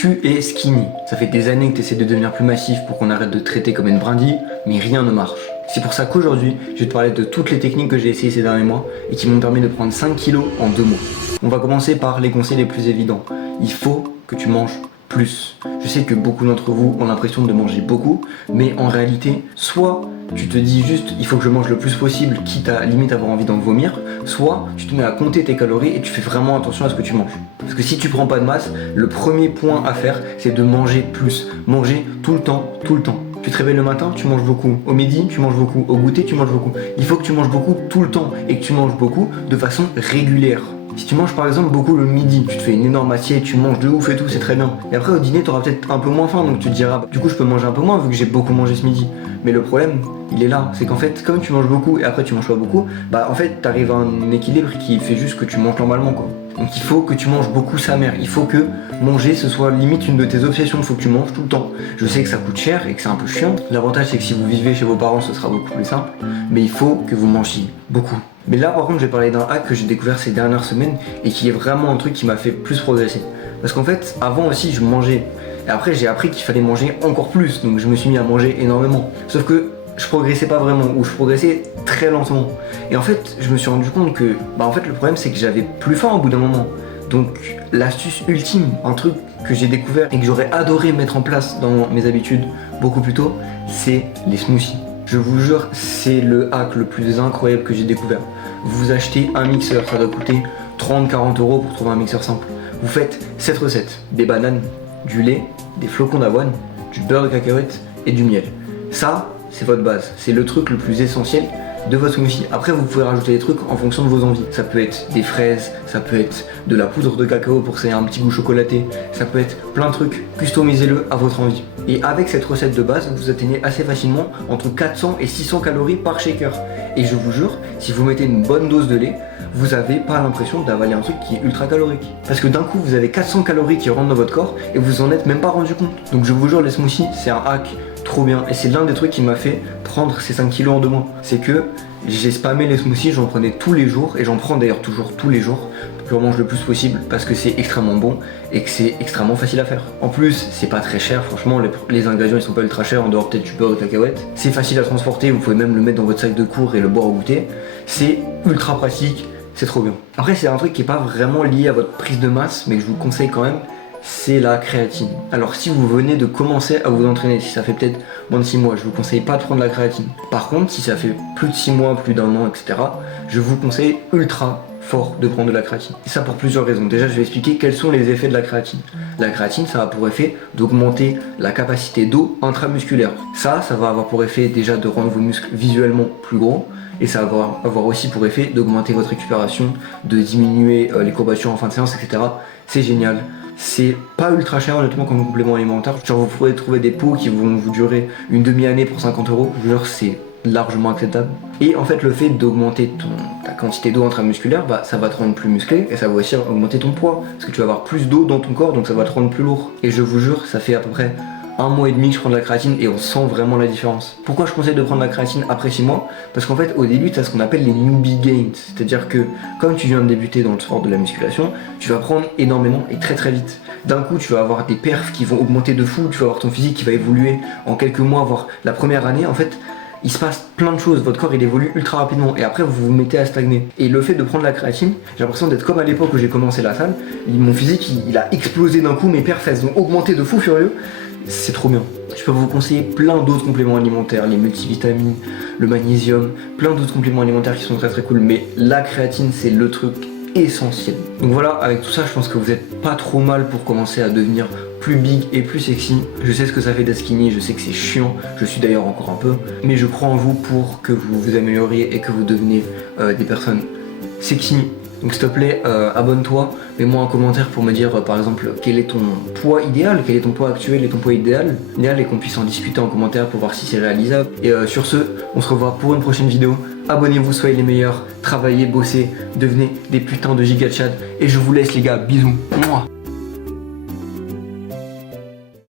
Tu es skinny. Ça fait des années que tu essaies de devenir plus massif pour qu'on arrête de te traiter comme une brindille, mais rien ne marche. C'est pour ça qu'aujourd'hui, je vais te parler de toutes les techniques que j'ai essayées ces derniers mois et qui m'ont permis de prendre 5 kilos en 2 mois. On va commencer par les conseils les plus évidents. Il faut que tu manges plus. Je sais que beaucoup d'entre vous ont l'impression de manger beaucoup, mais en réalité, soit tu te dis juste il faut que je mange le plus possible, quitte à limite avoir envie d'en vomir, soit tu te mets à compter tes calories et tu fais vraiment attention à ce que tu manges. Parce que si tu prends pas de masse, le premier point à faire, c'est de manger plus. Manger tout le temps, tout le temps. Tu te réveilles le matin, tu manges beaucoup. Au midi, tu manges beaucoup. Au goûter, tu manges beaucoup. Il faut que tu manges beaucoup tout le temps et que tu manges beaucoup de façon régulière. Si tu manges par exemple beaucoup le midi, tu te fais une énorme assiette, tu manges de ouf et tout, c'est très bien. Et après au dîner, tu auras peut-être un peu moins faim, donc tu te diras, du coup je peux manger un peu moins vu que j'ai beaucoup mangé ce midi. Mais le problème, il est là, c'est qu'en fait, comme tu manges beaucoup et après tu manges pas beaucoup, bah en fait t'arrives à un équilibre qui fait juste que tu manges normalement quoi. Donc il faut que tu manges beaucoup sa mère, il faut que manger ce soit limite une de tes obsessions, il faut que tu manges tout le temps. Je sais que ça coûte cher et que c'est un peu chiant. L'avantage c'est que si vous vivez chez vos parents, ce sera beaucoup plus simple, mais il faut que vous mangiez beaucoup. Mais là par contre je vais parler d'un hack que j'ai découvert ces dernières semaines et qui est vraiment un truc qui m'a fait plus progresser. Parce qu'en fait avant aussi je mangeais et après j'ai appris qu'il fallait manger encore plus, donc je me suis mis à manger énormément. Sauf que je progressais pas vraiment ou je progressais très lentement. Et en fait je me suis rendu compte que en fait le problème c'est que j'avais plus faim au bout d'un moment. Donc l'astuce ultime, un truc que j'ai découvert et que j'aurais adoré mettre en place dans mes habitudes beaucoup plus tôt, c'est les smoothies. Je vous jure, c'est le hack le plus incroyable que j'ai découvert. Vous achetez un mixeur, ça doit coûter 30-40 € pour trouver un mixeur simple. Vous faites cette recette, des bananes, du lait, des flocons d'avoine, du beurre de cacahuète et du miel. Ça, c'est votre base, c'est le truc le plus essentiel de votre smoothie. Après vous pouvez rajouter des trucs en fonction de vos envies. Ça peut être des fraises, ça peut être de la poudre de cacao pour que ça ait un petit goût chocolaté, ça peut être plein de trucs, customisez-le à votre envie. Et avec cette recette de base, vous atteignez assez facilement entre 400 et 600 calories par shaker. Et je vous jure, si vous mettez une bonne dose de lait, vous n'avez pas l'impression d'avaler un truc qui est ultra calorique. Parce que d'un coup vous avez 400 calories qui rentrent dans votre corps et vous en êtes même pas rendu compte. Donc je vous jure, les smoothies c'est un hack trop bien et c'est l'un des trucs qui m'a fait prendre ces 5 kilos en 2 mois. C'est que j'ai spammé les smoothies, j'en prenais tous les jours et j'en prends d'ailleurs toujours tous les jours. Je mange le plus possible parce que c'est extrêmement bon et que c'est extrêmement facile à faire. En plus, c'est pas très cher, franchement, les ingrédients ils sont pas ultra chers en dehors peut-être du beurre de cacahuète. C'est facile à transporter, vous pouvez même le mettre dans votre sac de cours et le boire au goûter. C'est ultra pratique, c'est trop bien. Après, c'est un truc qui est pas vraiment lié à votre prise de masse, mais que je vous conseille quand même, c'est la créatine. Alors si vous venez de commencer à vous entraîner, si ça fait peut-être moins de 6 mois, je vous conseille pas de prendre la créatine. Par contre, si ça fait plus de 6 mois, plus d'un an, etc., je vous conseille ultra fort de prendre de la créatine. Et ça pour plusieurs raisons. Déjà, je vais expliquer quels sont les effets de la créatine. La créatine, ça a pour effet d'augmenter la capacité d'eau intramusculaire. Ça va avoir pour effet déjà de rendre vos muscles visuellement plus gros. Et ça va avoir aussi pour effet d'augmenter votre récupération, de diminuer les courbatures en fin de séance, etc. C'est génial. C'est pas ultra cher honnêtement comme complément alimentaire. Genre vous pourrez trouver des pots qui vont vous durer une demi-année pour 50 €. Je vous jure, c'est largement acceptable. Et en fait le fait d'augmenter ta quantité d'eau intramusculaire, ça va te rendre plus musclé et ça va aussi augmenter ton poids. Parce que tu vas avoir plus d'eau dans ton corps, donc ça va te rendre plus lourd. Et je vous jure, ça fait à peu près 1 mois et demi que je prends de la créatine et on sent vraiment la différence. Pourquoi je conseille de prendre la créatine après 6 mois? Parce qu'en fait au début tu as ce qu'on appelle les newbie gains, c'est-à-dire que comme tu viens de débuter dans le sport de la musculation, tu vas prendre énormément et très très vite. D'un coup tu vas avoir des perfs qui vont augmenter de fou, tu vas avoir ton physique qui va évoluer en quelques mois, voire la première année. En fait il se passe plein de choses, votre corps il évolue ultra rapidement et après vous vous mettez à stagner. Et le fait de prendre la créatine, j'ai l'impression d'être comme à l'époque où j'ai commencé la salle, mon physique il a explosé d'un coup, mes perfs elles ont augmenté de fou furieux. C'est trop bien. Je peux vous conseiller plein d'autres compléments alimentaires, les multivitamines, le magnésium, plein d'autres compléments alimentaires qui sont très très cool, mais la créatine c'est le truc essentiel. Donc voilà, avec tout ça je pense que vous êtes pas trop mal pour commencer à devenir plus big et plus sexy. Je sais ce que ça fait d'être skinny, je sais que c'est chiant, je suis d'ailleurs encore un peu, mais je crois en vous pour que vous vous amélioriez et que vous deveniez des personnes sexy. Donc s'il te plaît, abonne-toi, mets-moi un commentaire pour me dire par exemple quel est ton poids idéal, quel est ton poids actuel et ton poids idéal et qu'on puisse en discuter en commentaire pour voir si c'est réalisable. Et sur ce, on se revoit pour une prochaine vidéo. Abonnez-vous, soyez les meilleurs, travaillez, bossez, devenez des putains de giga tchad. Et je vous laisse les gars, bisous. Mouah.